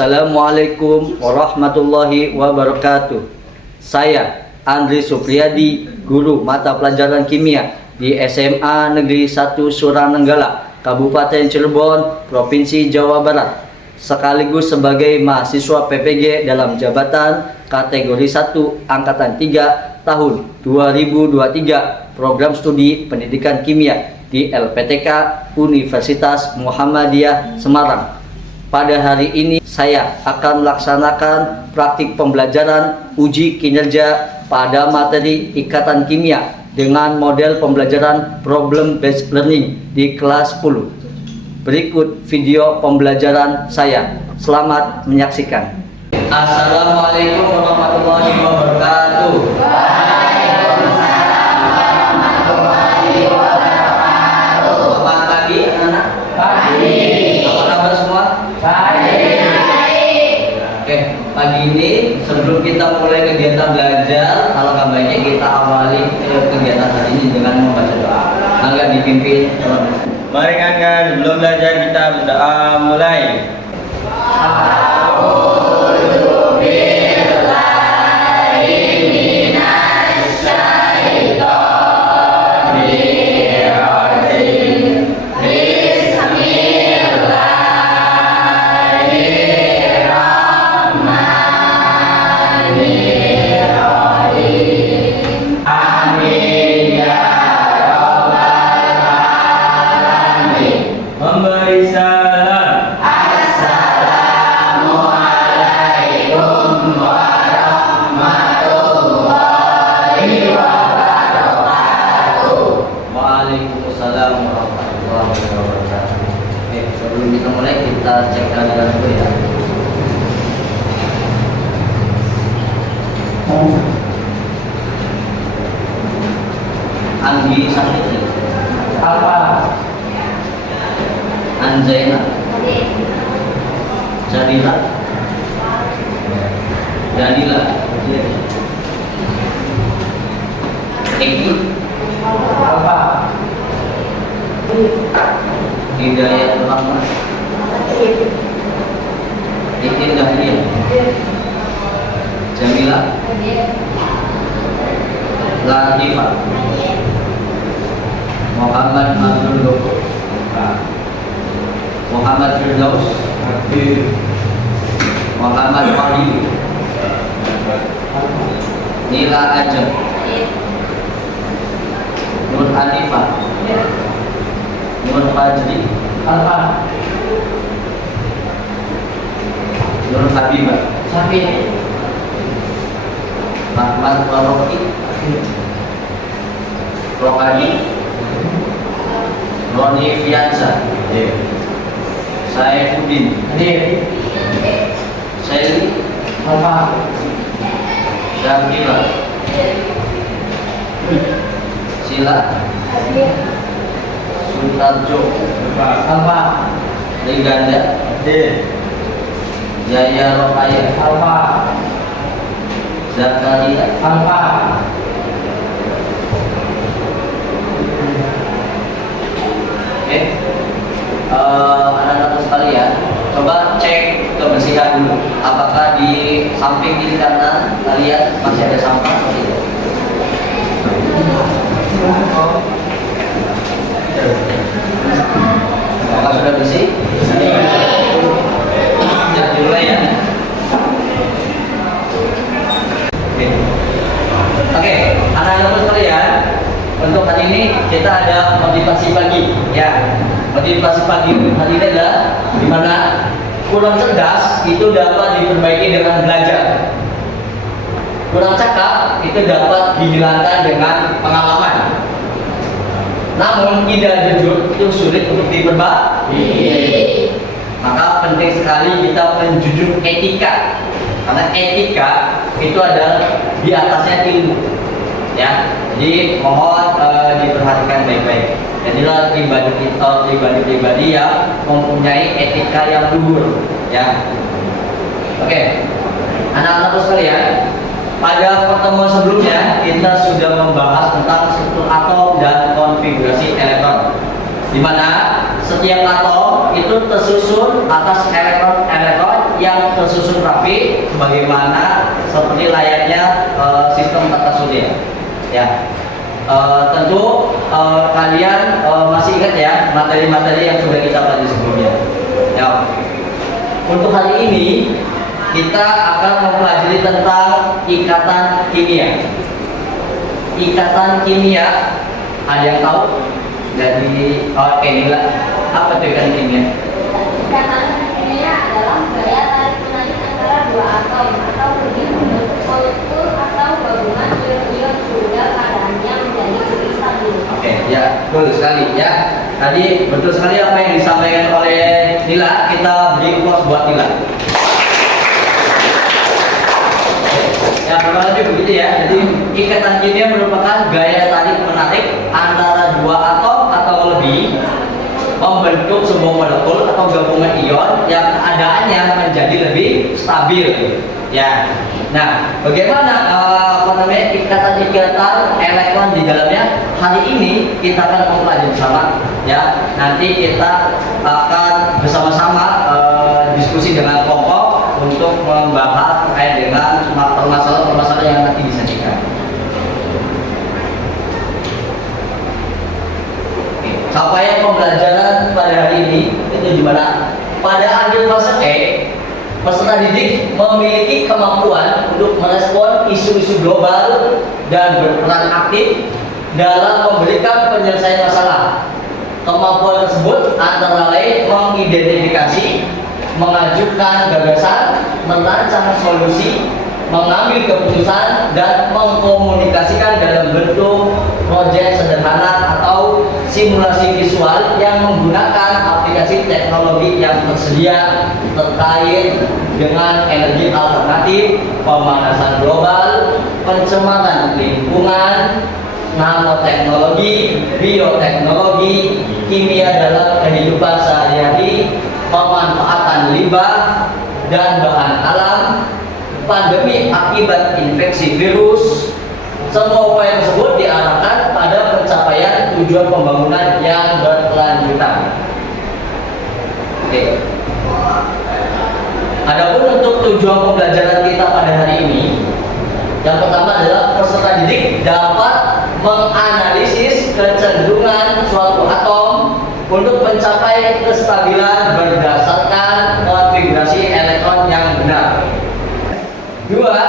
Assalamualaikum warahmatullahi wabarakatuh. Saya Andri Supriyadi, guru mata pelajaran kimia di SMA Negeri 1 Suranenggala, Kabupaten Cirebon, Provinsi Jawa Barat, sekaligus sebagai mahasiswa PPG dalam jabatan kategori 1 Angkatan 3 tahun 2023 program studi pendidikan kimia di LPTK Universitas Muhammadiyah Semarang. Pada hari ini saya akan melaksanakan praktik pembelajaran uji kinerja pada materi ikatan kimia dengan model pembelajaran problem based learning di kelas 10. Berikut video pembelajaran saya. Selamat menyaksikan. Assalamualaikum warahmatullahi wabarakatuh. Selamat pagi anak-anak. Pagi. Apa kabar semua? Baik. Oke, pagi ini sebelum kita mulai kegiatan belajar, alangkah baiknya kita awali kegiatan hari ini dengan membaca doa. Angga dipimpin. Mari kan sebelum belajar kita berdoa mulai. Memberi salam. Assalamualaikum warahmatullahi wabarakatuh. Waalaikumsalam warahmatullahi wabarakatuh. Oke, sebelum kita mulai kita cek keadaan dulu ya. Anggi Sakti. Apa? Anzaina. Jadila. Jadila. Eki. Apa? Hidayat Rahman. Ikin Dahlia. Jamila. Latifah. Muhammad Abdul Ghafur. Muhammad Firdaus. Muhammad Fadil. Nila Ajam. Nur Hanifah. Nur Fajri. Apa? Nur Habibah. Sapi. Ahmad Waroki. Rokadi. Roni Fiansa. Saifuddin. Saili. Apa? Syakila. Sila. Sutarjo. Apa? Liganda. Yaya Rokaya. Apa? Zakaria. Apa? Oke, anak-anak sekalian, coba cek kebersihan dulu. Apakah di samping kiri kanan kalian masih ada sampah atau tidak? Apakah sudah bersih? Ya, dimulai ya. Oke, anak-anak sekalian, untuk hari ini kita ada motivasi pagi, ya. Motivasi pagi hari ini adalah dimana kurang cerdas itu dapat diperbaiki dengan belajar. Kurang cakap itu dapat dihilangkan dengan pengalaman. Namun tidak jujur itu sulit untuk diperbaiki. Maka penting sekali kita menjunjung etika, karena etika itu adalah di atasnya ilmu. Ya, jadi mohon diperhatikan baik-baik. Jadilah pribadi yang mempunyai etika yang luhur, ya. Oke, anak-anak sekalian, pada pertemuan sebelumnya kita sudah membahas tentang struktur atom dan konfigurasi elektron, di mana setiap atom itu tersusun atas elektron-elektron yang yang tersusun rapi sebagaimana seperti layaknya sistem tata surya. Ya, tentu kalian masih ingat ya materi-materi yang sudah kita pelajari sebelumnya. Ya, untuk hari ini kita akan mempelajari tentang ikatan kimia. Ikatan kimia, ada yang tahu? Jadi, inilah apa itu ikatan kimia? Ikatan kimia adalah gaya tarik menarik antara dua atom atau lebih membentuk molekul atau gabungan ion-ion sehingga keadaannya menjadi lebih stabil. Oke, ya betul sekali ya. Tadi betul sekali apa yang disampaikan oleh Nila. Kita beri applause buat Nila. Ya, pertama lagi begitu ya. Jadi ikatan kimia merupakan gaya tarik menarik antara dua atom atau lebih membentuk sebuah molekul atau gabungan ion yang keadaannya menjadi lebih stabil. Ya. Nah, bagaimana ikatan-ikatan elektron di dalamnya? Hari ini kita akan mempelajari bersama. Ya, nanti kita akan bersama-sama diskusi dengan kelompok untuk membahas terkait dengan permasalahan-permasalahan yang nanti disajikan. Capaian pembelajaran pada hari ini itu gimana? Pada akhir fase E, peserta didik memiliki kemampuan untuk merespon isu-isu global dan berperan aktif dalam memberikan penyelesaian masalah. Kemampuan tersebut antara lain mengidentifikasi, mengajukan gagasan, merancang solusi, mengambil keputusan, dan mengkomunikasikan dalam bentuk proyek sederhana atau simulasi visual yang menggunakan aplikasi teknologi yang tersedia terkait dengan energi alternatif, pemanasan global, pencemaran lingkungan, nanoteknologi, bioteknologi, kimia dalam kehidupan sehari-hari, pemanfaatan limbah dan bahan alam, pandemi akibat infeksi virus. Semua upaya tersebut diarahkan pada pencapaian tujuan pembangunan yang berkelanjutan. Oke. Adapun untuk tujuan pembelajaran kita pada hari ini, yang pertama adalah peserta didik dapat menganalisis kecenderungan suatu atom untuk mencapai kestabilan berdasarkan konfigurasi elektron yang benar. Dua,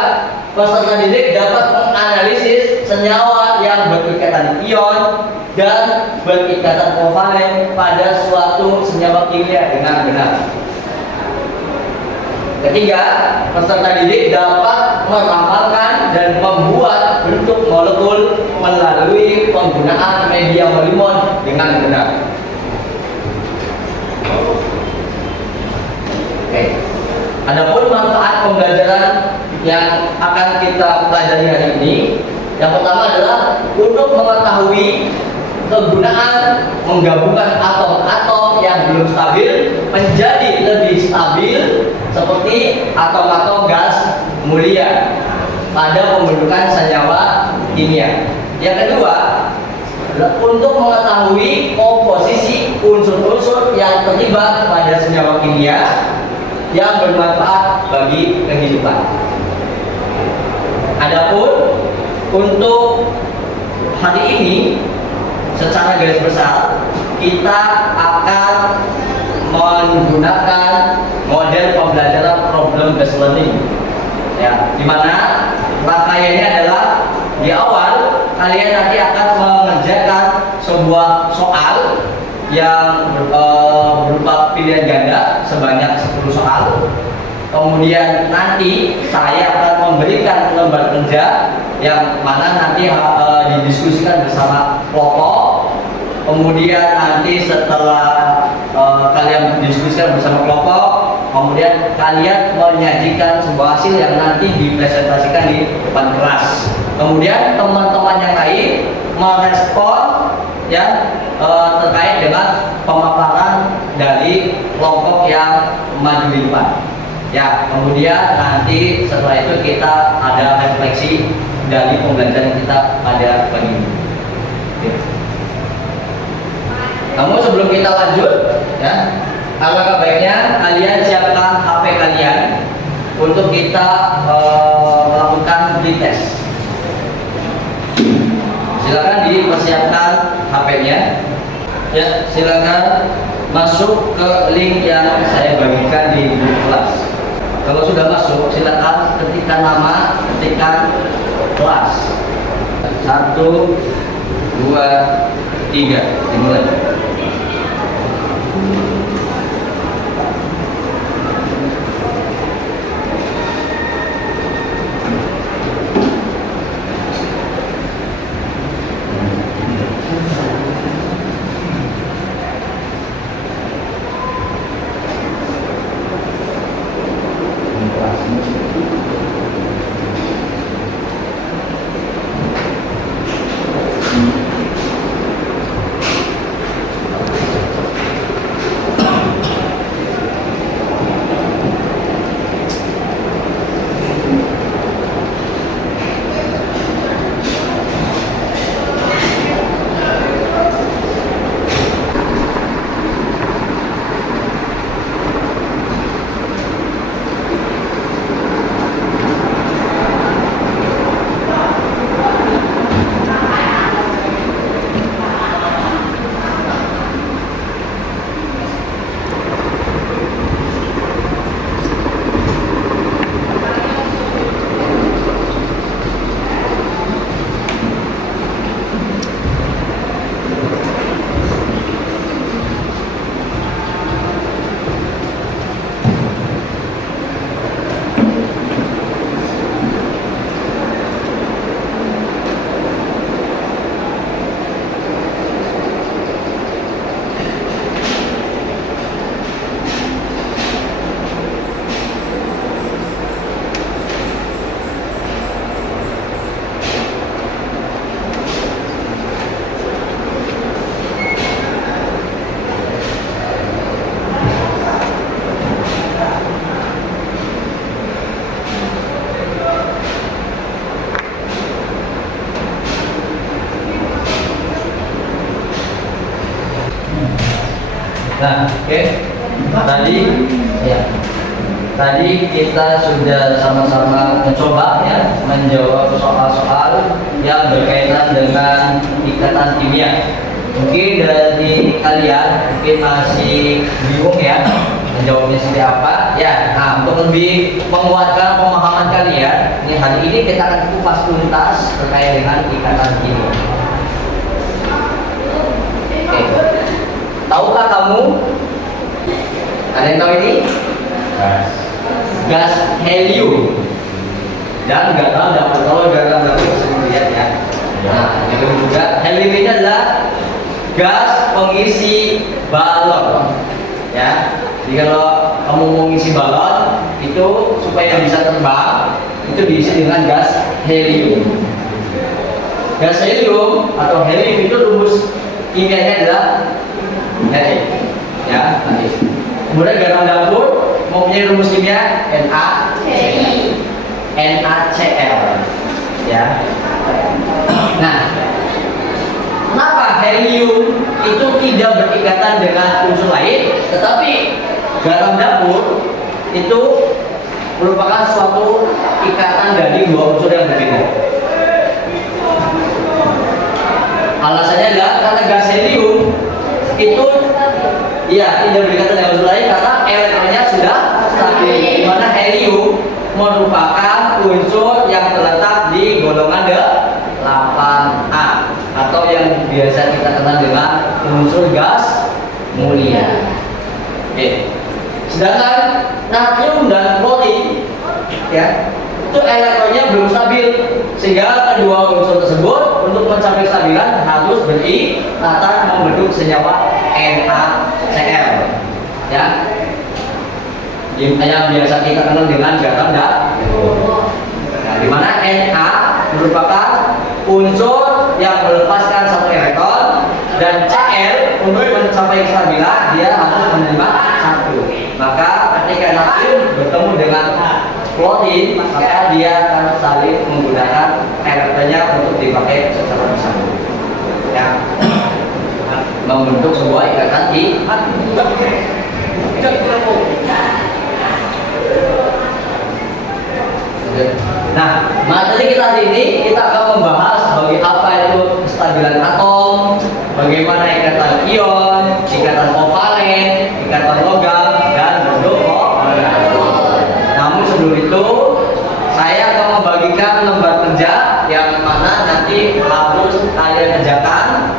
peserta didik dapat menganalisis senyawa yang berikatan ion dan berikatan kovalen pada suatu senyawa kimia dengan benar. Ketiga, peserta didik dapat meramalkan dan membuat bentuk molekul melalui penggunaan media polimon dengan benar. Oke. Adapun manfaat pembelajaran yang akan kita pelajari hari ini, yang pertama adalah untuk mengetahui kegunaan menggabungkan atom-atom yang belum stabil menjadi lebih stabil seperti atom-atom gas mulia pada pembentukan senyawa kimia. Yang kedua adalah untuk mengetahui komposisi unsur-unsur yang terlibat pada senyawa kimia yang bermanfaat bagi kehidupan. Adapun untuk hari ini secara garis besar kita akan menggunakan model pembelajaran problem based learning. Ya, di mana rangkaiannya adalah di awal kalian nanti akan mengerjakan sebuah soal yang berupa pilihan ganda sebanyak 10 soal. Kemudian nanti saya akan memberikan lembar kerja yang mana nanti didiskusikan bersama kelompok. Kemudian nanti setelah kalian diskusikan bersama kelompok, kemudian kalian menyajikan sebuah hasil yang nanti dipresentasikan di depan kelas. Kemudian teman-teman yang lain merespon ya terkait dengan pemaparan dari kelompok yang maju di depan. Ya, kemudian nanti setelah itu kita ada refleksi dari pembelajaran kita pada pagi ini. Oke. Namun sebelum kita lanjut, ya, alangkah baiknya kalian siapkan HP kalian untuk kita melakukan beli tes. Silakan dipersiapkan HP-nya. Ya, silakan masuk ke link yang saya bagikan di grup kelas. Kalau sudah masuk, silakan ketikkan nama, ketikkan kelas. 1, 2, 3, dimulai. Nah, oke. Tadi kita sudah sama-sama mencoba ya menjawab soal-soal yang berkaitan dengan ikatan kimia. Mungkin dari kalian mungkin masih bingung ya menjawabnya seperti apa ya. Nah, untuk lebih menguatkan pemahaman kalian, hari ini kita akan kupas tuntas terkait dengan ikatan kimia. Tahukah kamu? Ada yang tahu ini? Gas helium. Dan garam dapur. Kalau garam dapur sering lihat ya. Nah, yang juga helium ini adalah gas pengisi balon. Ya. Jadi kalau kamu mau ngisi balon itu supaya bisa terbang, itu diisi dengan gas helium. Gas helium atau helium itu rumus kimianya adalah ya, nanti. Kemudian garam dapur mempunyai rumus kimia NaCl. Ya. Nah, kenapa helium itu tidak berikatan dengan unsur lain, tetapi garam dapur itu merupakan suatu ikatan dari dua unsur yang berbeda? Alasannya adalah karena gas helium itu ya tidak berikatan dengan unsur lain karena elektronnya sudah stabil, di mana helium merupakan unsur yang terletak di golongan 8A atau yang biasa kita kenal dengan unsur gas mulia. Oke. Sedangkan natrium dan klorin ya itu elektronnya belum stabil, sehingga kedua unsur tersebut untuk mencapai kestabilan harus berikatan membentuk senyawa NaCl ya, yang biasa kita kenal dengan garam dapur. Nah, di mana Na merupakan unsur yang melepaskan satu elektron dan Cl untuk mencapai kestabilan dia harus menerima satu. Maka ketika natrium bertemu dengan klorin, maka dia akan saling menggunakan elektronnya untuk dipakai secara bersama ya, membentuk sebuah ikatan di. Oke. Nah, materi kita hari ini kita akan membahas bagi apa itu kestabilan atom, bagaimana ikatan ion, ikatan kovalen, ikatan logam, dan bentuk kovalent. Namun sebelum itu, saya akan membagikan lembar kerja yang mana nanti harus kalian kerjakan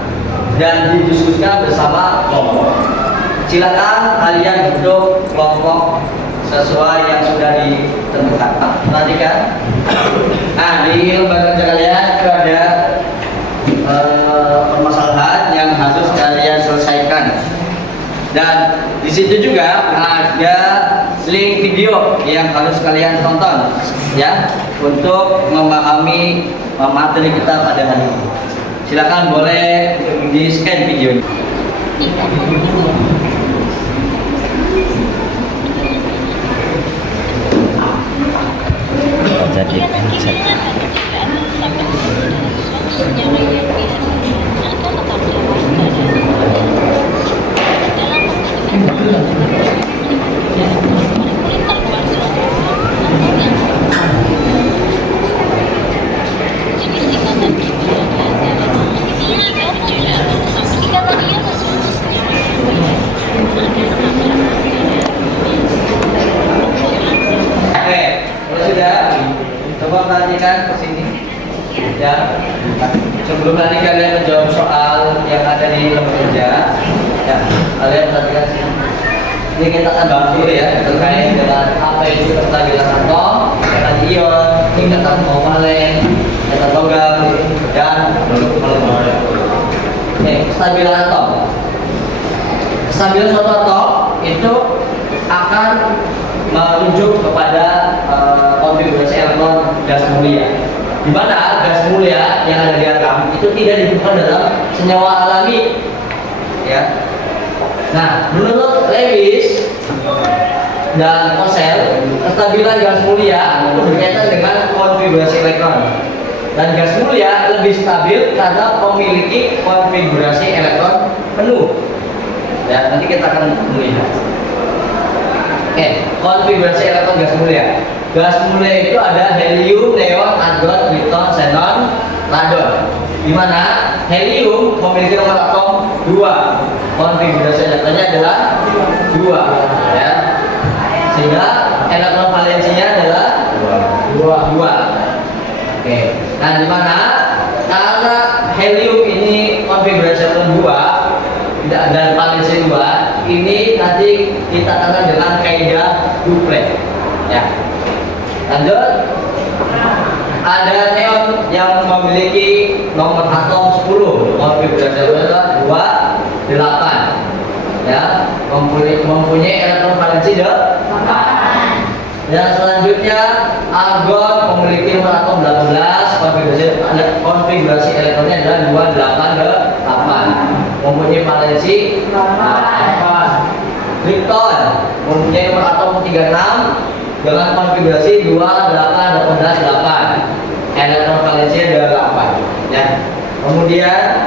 dan didiskusikan bersama kelompok. Silakan kalian duduk kelompok sesuai yang sudah ditentukan. Perhatikan. Nah, di lembar kerja kalian itu ada permasalahan yang harus kalian selesaikan. Dan di situ juga ada link video yang harus kalian tonton, ya, untuk memahami materi kita pada hari ini. Silakan boleh di scan video. Jadi Oke, kalau sudah, coba perhatikan ke sini. Ya, sebelum nanti kalian menjawab soal yang ada di lembar kerja, ya, kalian perhatikan sini. Ini kita akan bahas dulu ya terkait dengan apa itu kestabilan atom, ikatan ion, ikatan kovalen, ikatan logam, dan bentuk kovalent. Oke, kestabilan atom. Kestabilan suatu atom itu akan merujuk kepada konfigurasi elektron gas mulia, di mana gas mulia yang ada di atom itu tidak ditemukan dalam senyawa alami, ya. Nah, menurut Lewis dan Kosel, kestabilan gas mulia itu berkaitan dengan konfigurasi elektron, dan gas mulia lebih stabil karena memiliki konfigurasi elektron penuh. Ya, nanti kita akan melihat. Oke, konfigurasi elektron gas mulia. Gas mulia itu ada helium, neon, argon, krypton, xenon, radon. Di mana helium memiliki nomor atom 2. Konfigurasi elektronnya adalah 2, ya. Sehingga elektron valensinya adalah 2. Oke. Nah, di mana karena helium ini konfigurasi elektron 2 dan valensi 2, ini nanti kita kenal dengan kaidah duplet, ya. Lanjut, ada neon yang memiliki nomor atom 10, konfigurasi adalah 8, ya, mempunyai elektron valensi 8. Dan selanjutnya argon memiliki nomor atom 18, konfigurasi elektronnya adalah 28, mempunyai valensi 8. Krypton mempunyai nomor atom 36 dengan konfigurasi 28, elektron valensi adalah 8, ya. Kemudian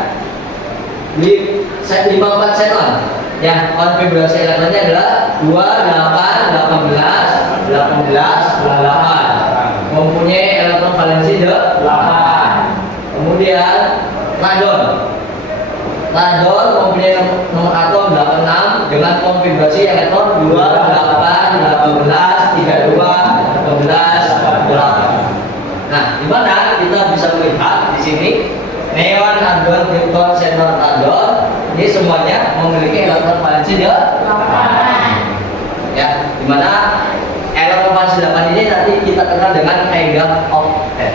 di 54 xenon, ya, konfigurasi elektronnya adalah 28, 18, 8, mempunyai elektron valensi 8. Kemudian radon mempunyai nomor atom 86 dengan konfigurasi elektron 28, 18, 32, 18, 8. Nah, di mana kita bisa melihat di sini neon, argon, krypton, xenon, radon ini semuanya memiliki elektron valensi 8. Ya, di mana elektron valensi 8 ini nanti kita kenal dengan kaidah oktet.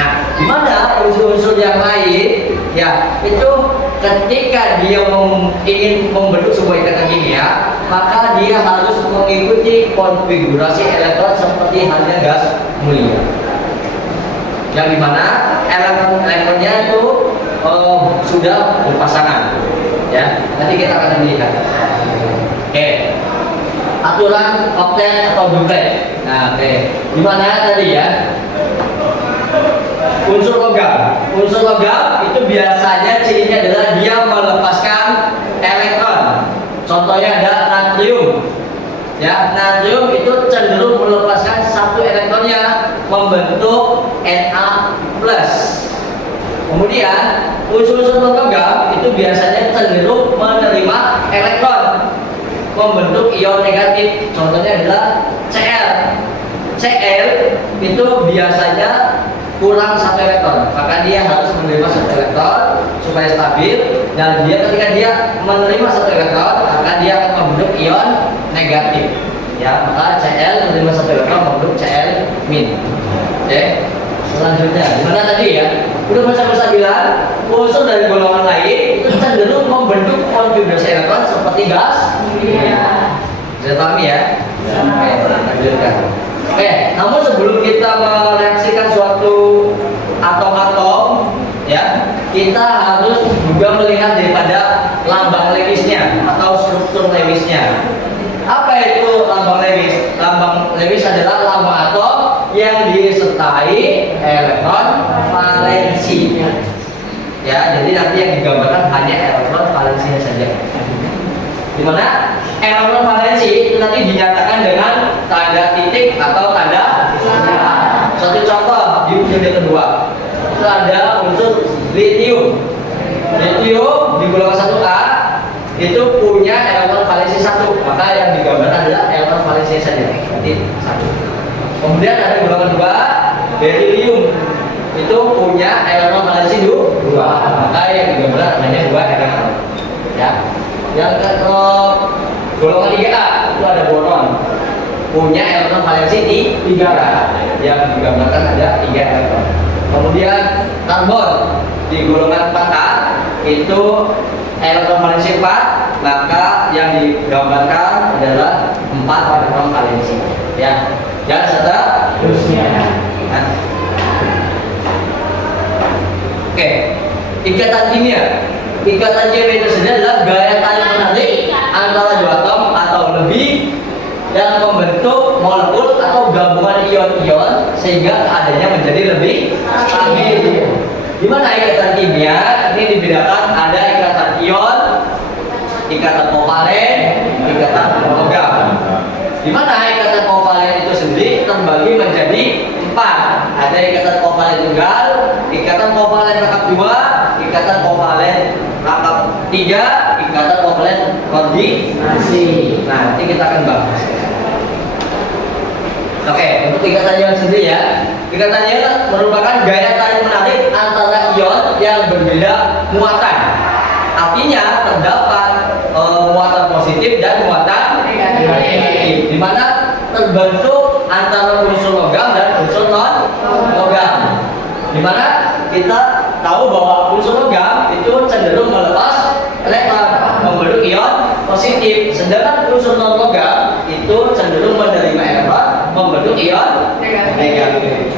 Nah, di mana unsur-unsur yang lain, ya, itu ketika dia ingin membentuk sebuah ikatan kimia, maka dia harus mengikuti konfigurasi elektron seperti halnya gas mulia, yang dimana elektronnya itu sudah berpasangan, ya. Nanti kita akan melihat. Oke, aturan oktet atau duplet. Nah, oke, dimana tadi ya, unsur logam itu biasanya cirinya adalah dia melepaskan elektron. Contohnya ada natrium Ya, natrium itu cenderung melepaskan satu elektronnya membentuk Na+. Kemudian unsur-unsur logam itu biasanya cenderung menerima elektron membentuk ion negatif. Contohnya adalah Cl. Cl itu biasanya kurang satu elektron, maka dia harus menerima satu elektron supaya stabil, dan ketika dia menerima satu elektron maka dia akan membentuk ion negatif. Ya, maka Cl menerima satu elektron membentuk Cl-. Oke. Selanjutnya, gimana tadi ya? Udah baca persabilan, unsur dari golongan lain itu cenderung membentuk konfigurasi elektron seperti gas. Iya. Bisa pahami ya? Oke, lanjutkan. Oke, namun sebelum kita mereaksikan suatu atom-atom, ya, kita harus juga melihat daripada lambang Lewisnya atau struktur Lewisnya. Apa itu lambang Lewis? Lambang Lewis adalah lambang atom yang disertai elektron valensi. Ya, jadi nanti yang digambarkan hanya elektron valensinya saja. Dimana elektron valensi itu nanti dinyatakan dengan tanda titik atau tanda tanya. Satu contoh di unit kedua itu ada unsur litium. Litium di golongan 1A itu punya elektron valensi 1, maka yang digambarkan adalah elektron valensi saja, berarti 1. Kemudian ada golongan 2, berilium, itu punya elektron valensi 2, maka yang digambarkan hanya 2 elektron. Ya. Yang ke golongan 3A itu ada boron, punya elektron valensi 3, yang digambarkan ada 3 elektron. Kemudian karbon di golongan 4A itu elektron valensi 4, maka yang digambarkan adalah 4 elektron valensi. Ya, dan seterusnya. Nah. Oke, ikatan kimia. Ikatan kimia itu sendiri adalah gaya tarik menarik antara dua atom atau lebih yang membentuk molekul atau gabungan ion-ion sehingga keadaannya menjadi lebih stabil. Di mana ikatan kimia ini dibedakan, ada ikatan ion, ikatan kovalen, ikatan logam. Di mana ikatan kovalen itu sendiri terbagi menjadi 4. Ada ikatan kovalen tunggal, ikatan kovalen rangkap 2, ikatan kovalen rangkap 3, ikatan kovalen koordinasi. Nah, nanti kita akan bahas. Oke, untuk ikatan ion sendiri ya. Ikatan ion merupakan gaya tarik menarik antara ion yang berbeda muatan. Artinya terdapat muatan positif dan muatan negatif, di mana terbentuk antara unsur logam dan unsur non logam. Di mana kita tahu bahwa unsur logam itu cenderung melepas elektron membentuk ion positif, sedangkan unsur non logam itu cenderung menerima elektron membentuk ion negatif.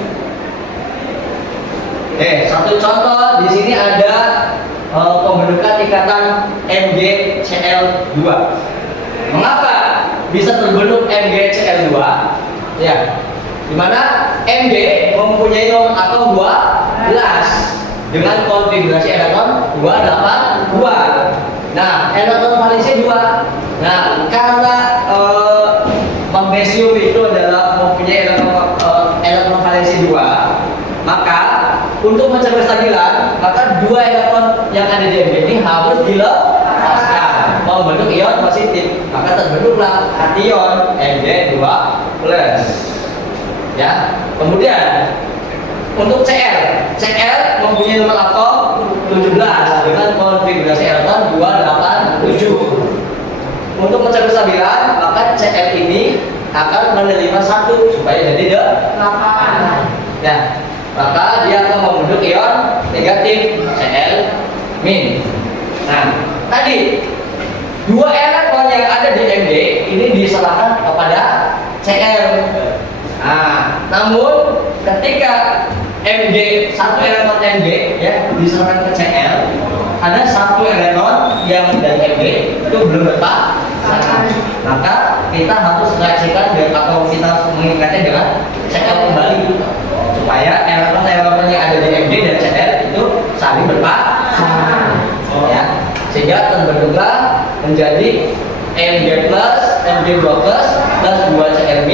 Satu contoh di sini ada pembentukan ikatan MgCl2. Mengapa bisa terbentuk MgCl2? Ya, dimana Mg mempunyai nomor atom 12 dengan konfigurasi elektron 282. Nah, elektron valensi 2. Nah, karena magnesium itu adalah mempunyai elektron valensi 2, maka untuk mencari kestabilan, maka 2 elektron yang ada di Mg ini harus dilepaskan membentuk ion positif, maka terbentuklah kation Mg2+. Ya, kemudian untuk Cl mempunyai nomor atom 17 dengan konfigurasi elektron 287. Untuk mencari kestabilan, maka Cl ini akan menerima 1 supaya jadi 8. Ya, maka dia akan membentuk ion negatif Cl-. Nah, tadi 2 elektron yang ada di Mg ini diserahkan kepada Cl. Nah, namun ketika Mg, 1 elektron Mg ya diserahkan ke Cl, ada 1 elektron yang dari Mg itu belum berpasangan, maka kita harus reaksikan atau kita harus mengikatnya dengan Cl kembali supaya elektron yang ada di Mg dan Cl itu saling berpasangan, ya, sehingga terbentuklah menjadi Mg+, Mg2+, plus 2Cl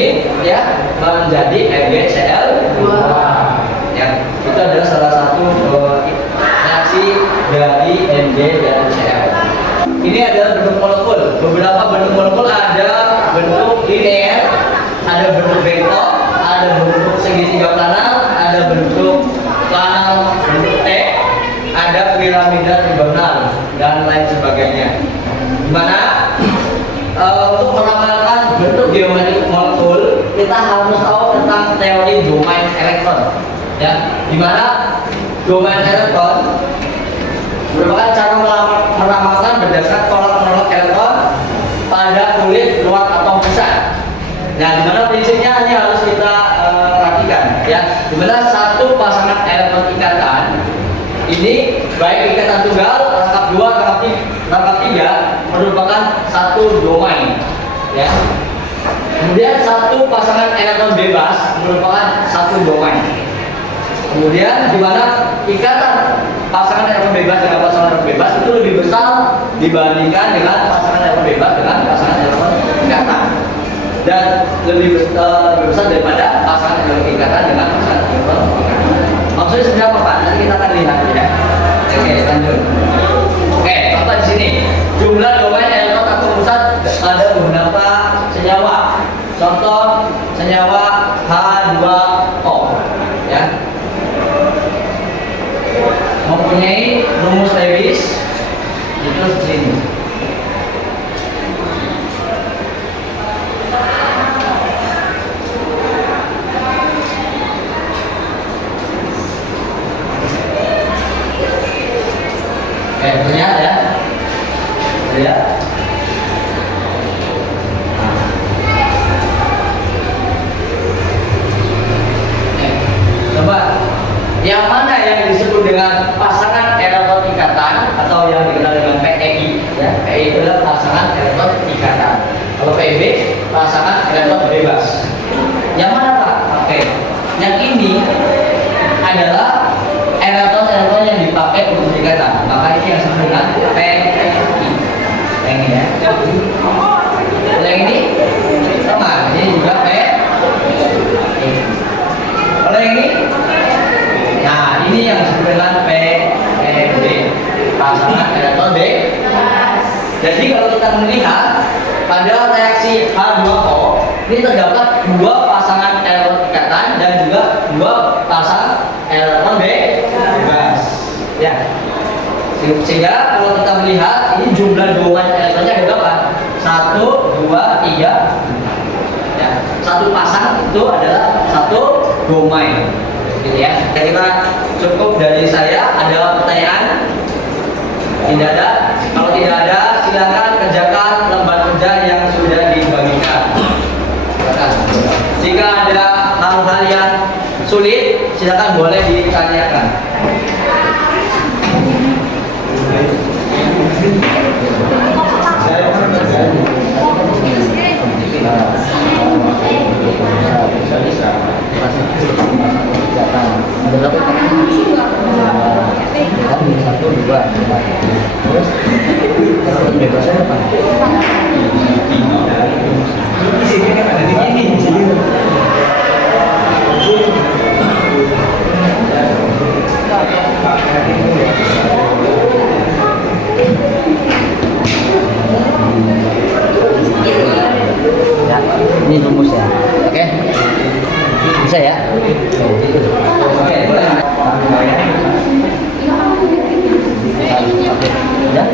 ya menjadi NaCl2. Ya, itu adalah salah satu reaksi dari NB dan Cl. Ini adalah bentuk molekul. Beberapa bentuk molekul ada bentuk linear, ada bentuk bentol, ada bentuk segitiga planal, ada bentuk planal bentuk T, ada piramida trigonal dan lain sebagainya. Dimana untuk meramalkan bentuk geometrik molekul kita harus tahu tentang teori domain elektron. Ya, dimana domain elektron merupakan cara meramalkan berdasarkan tolak menolak elektron pada kulit luar atom besar. Nah, dimana prinsipnya ini harus kita perhatikan, ya. Dimana satu pasangan elektron ikatan ini baik ikatan tunggal, rangkap 2, rangkap 3 merupakan satu domain, ya. Kemudian satu pasangan elektron bebas merupakan satu domain. Kemudian di mana ikatan pasangan elektron bebas dengan pasangan elektron bebas itu lebih besar dibandingkan dengan pasangan elektron bebas dengan pasangan elektron ikatan, dan lebih besar daripada pasangan elektron ikatan dengan pasangan elektron ikatan. Maksudnya sebenarnya apa, Pak? Nanti kita akan lihat ya. Oke, lanjut. Oke, contoh di sini jumlah domain elektron atom pusat ada beberapa senyawa. Contoh senyawa H2O, ya. Mempunyai rumus Lewis itu segini. Terlihat ya, terlihat. Coba, yang mana yang disebut dengan pasangan elektron ikatan atau yang dikenal dengan PEI? Ya, PEI itu adalah pasangan elektron ikatan. Kalau PEB pasangan elektron bebas. Yang mana, Pak? Oke, yang ini adalah elektron-elektron yang dipakai untuk ikatan. Maka ini yang disebut dengan PEI. Yang ini ya. Yang ini sama, ini juga PEI. Kalau yang ini, nah ini yang disebut dengan PEB, pasangan elektron bebas. Jadi kalau kita melihat pada reaksi H2O ini terdapat dua pasangan elektron ikatan dan juga dua pasang elektron bebas. Ya. Sehingga kalau kita melihat ini jumlah domain elektronnya ada berapa? 1, 2, 3. Ya. Satu pasang itu adalah satu domain. Gitu ya. Kira-kira cukup dari saya. Ada pertanyaan? Tidak ada. Kalau tidak ada, silakan kerjakan lembar kerja yang sudah dibagikan. Silakan. Jika ada hal-hal yang sulit, silakan boleh ditanyakan. Ada berapa? Satu, dua. Terus kalau bebasnya apa? Ya, ini rumusnya. Oke. Bisa ya? Oke, boleh. Ya.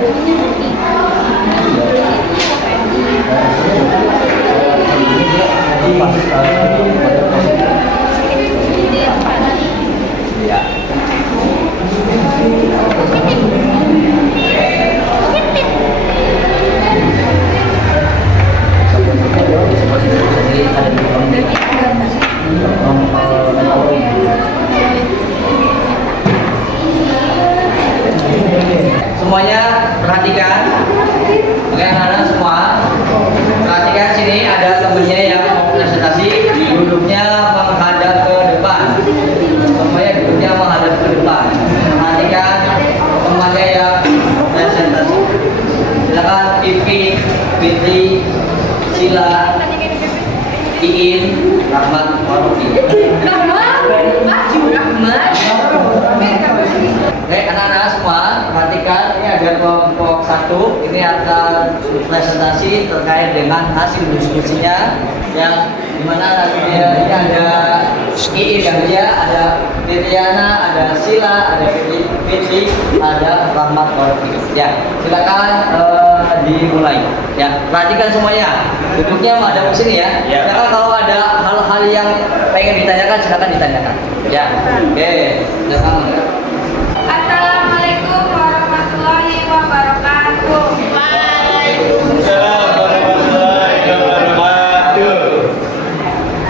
Ya. Semuanya perhatikan. Oke, anak-anak semua perhatikan, sini ada temennya yang mau presentasi, duduknya menghadap ke depan. Semuanya duduknya menghadap ke depan. Perhatikan temannya yang presentasi. Silakan Pipi, Fitri, Sila, terkait dengan hasil diskusinya yang dimana ini ada Iin yang dia, ada Titiana, ada Sila, ada Fitri, ada Rahmat Warfi. Ya, silakan dimulai. Ya, perhatikan semuanya. Duduknya madam di sini ya. Ya. Silakan kalau ada hal-hal yang pengen ditanyakan, silakan ditanyakan. Ya, oke. Silakan. Assalamualaikum warahmatullahi wabarakatuh. Waalaikumsalam warahmatullahi wabarakatuh.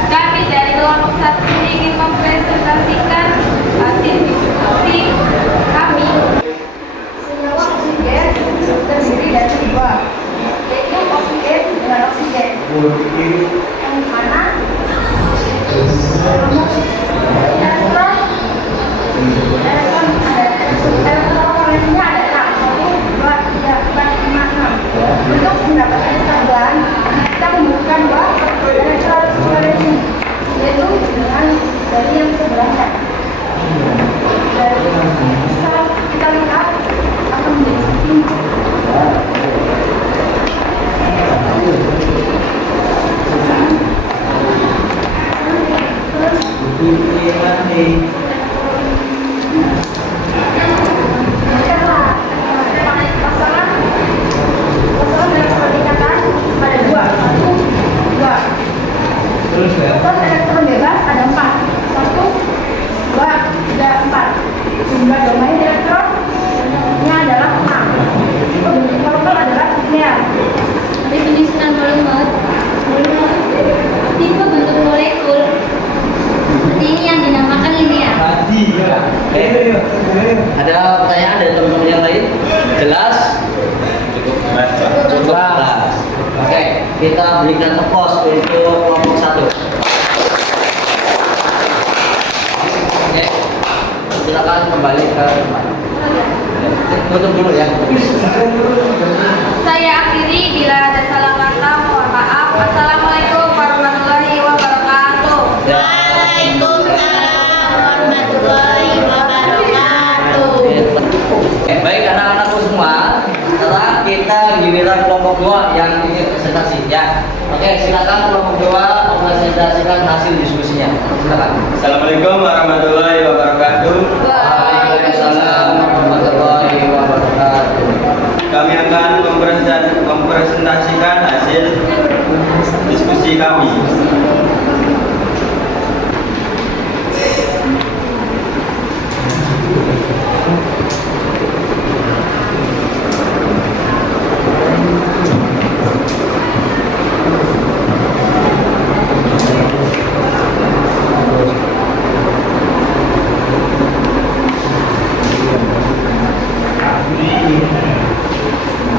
Kami dari kelompok 1 ingin mempresentasikan hasil diskusi kami. Senyawa oksigen terdiri dari dua, yaitu oksigen dengan oksigen. Yang mana elektron valensinya ada 6, 1, 2, 3, 4, 5, 6. Untuk mendapatkan kesadaran, kita membutuhkan 2 elektron valensi, yaitu dengan dari yang sebelahnya. Dari misal kita lihat akan menjadi seperti ini. Pasangan elektron ikatan ada 2, 1, 2. Pasangan elektron bebas ada 4, 1, 2, 3, 4. Jumlah domain elektronnya adalah 6. Bentuk molekul adalah linear. Definisikan volume tipe bentuk molekul seperti ini yang dinamakan linear. Ada pertanyaan dari teman-teman yang lain? Jelas? Cukup jelas. Oke, kita berikan tepos untuk kelompok 1. Oke, silakan kembali ke tempat. Tutup dulu ya. Saya akhiri, bila ada salah kata mohon maaf. Assalamualaikum warahmatullahi wabarakatuh. Waalaikumsalam warahmatullahi wabarakatuh. Oke, baik anak-anakku semua. Sekarang kita giliran kelompok 2 yang ingin presentasi ya. Oke, silakan kelompok 2 mempresentasikan hasil diskusinya. Silakan. Assalamualaikum warahmatullahi wabarakatuh. Waalaikumsalam warahmatullahi wabarakatuh. Kami akan mempresentasikan hasil diskusi kami.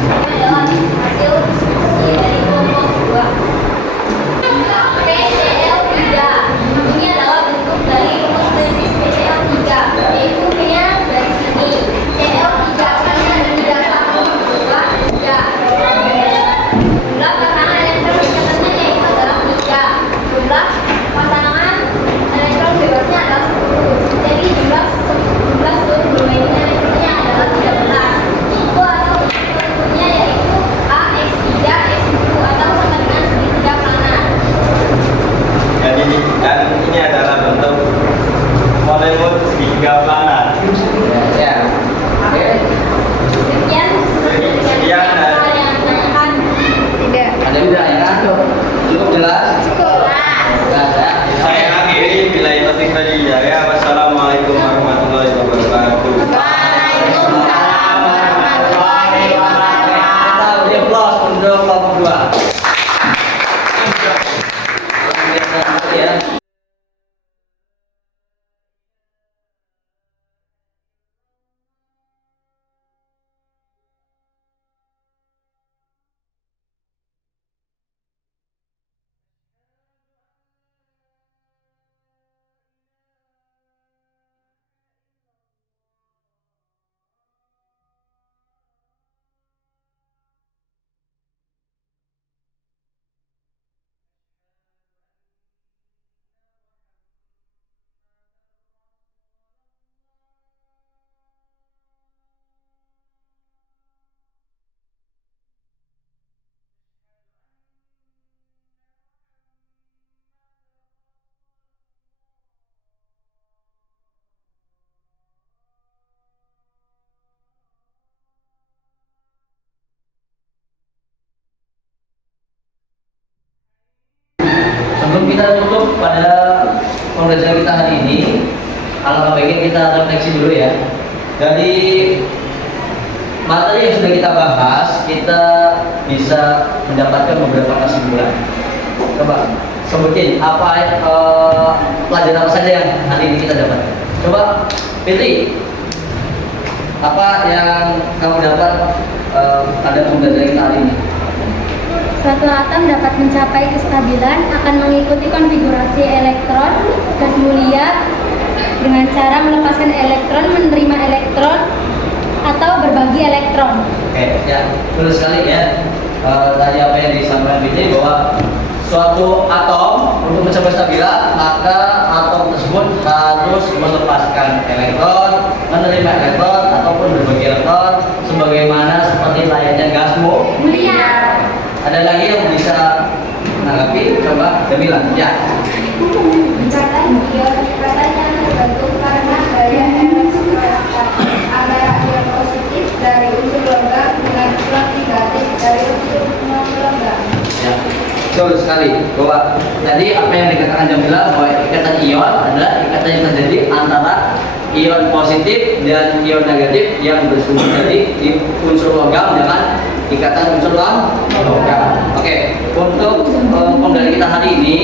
Adalah hasil diskusi dari kelompok 2. PCl3. Ini adalah bentuk dari rumus prinsip PCl3, yaitu P-nya dari sini. CL3 karena ada 3, 1, 2, 3. Jumlah pasangan elektron ikatannya yaitu adalah 3. Jumlah pasangan elektron bebasnya adalah 10. Jadi jumlah seluruh domain elektronnya adalah 13. Tipe atau bentuk molekulnya yaitu AX3, X2 atau sama dengan segitiga planar. Dan ini adalah bentuk molekul segitiga planar. Ya. Oke. Sekian hal yang ditanyakan. Tidak. Ada yang bertanya? Cukup jelas? Jelas ya. Saya akhiri, bila itu hidayah. Wassalamualaikum warahmatullahi wabarakatuh. Waalaikumsalam warahmatullahi wabarakatuh. Kita beri aplaus untuk kelompok 2. Ya. sebelum kita tutup pada pembelajaran kita hari ini, alangkah baiknya kita refleksi dulu ya. Dari materi yang sudah kita bahas, kita bisa mendapatkan beberapa kesimpulan. Coba sebutin apa pelajaran apa saja yang hari ini kita dapat. Coba Fitri, apa yang kamu dapat pada pembelajaran kita hari ini? Suatu atom dapat mencapai kestabilan akan mengikuti konfigurasi elektron gas mulia dengan cara melepaskan elektron, menerima elektron, atau berbagi elektron. Oke, ya, betul sekali ya. Tadi apa yang disampaikan Fitri bahwa suatu atom untuk mencapai stabilan, maka atom tersebut harus melepaskan elektron, menerima elektron, ataupun berbagi elektron, sebagaimana seperti layaknya gas Mulia. Ada lagi yang bisa menanggapi? Coba Jamila. Ya. Katanya terbentuk karena gaya elektrostatik antara ion positif dari unsur logam dengan ion negatif dari unsur non logam. Ya. Betul sekali. Bahwa tadi apa yang dikatakan Jamila bahwa ikatan ion adalah ikatan yang terjadi antara ion positif dan ion negatif yang bersumber dari unsur logam dengan ikatan unsur logam. Oke, untuk pembelajaran kita hari ini,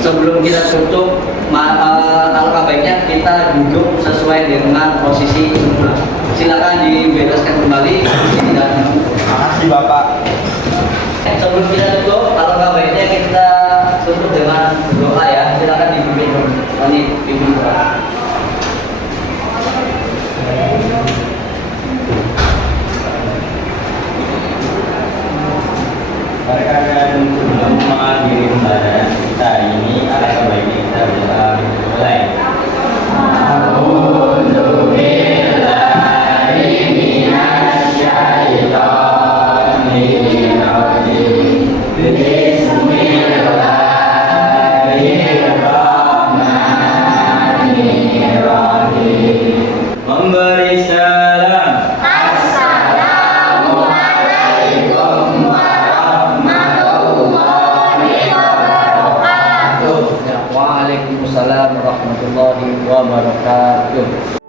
sebelum kita tutup, alangkah baiknya kita duduk sesuai dengan posisi semula. Silakan dibebaskan kembali. Makasih Bapak. Sebelum kita tutup, alangkah baiknya kita tutup dengan doa ya. Silakan dipimpin doa. Rekan-rekan sebelum mengakhiri pembelajaran kita hari ini, alangkah baiknya kita bisa mulai. Memberi salam. Assalamualaikum warahmatullahi wabarakatuh. Ya, Waalaikumsalam warahmatullahi wabarakatuh.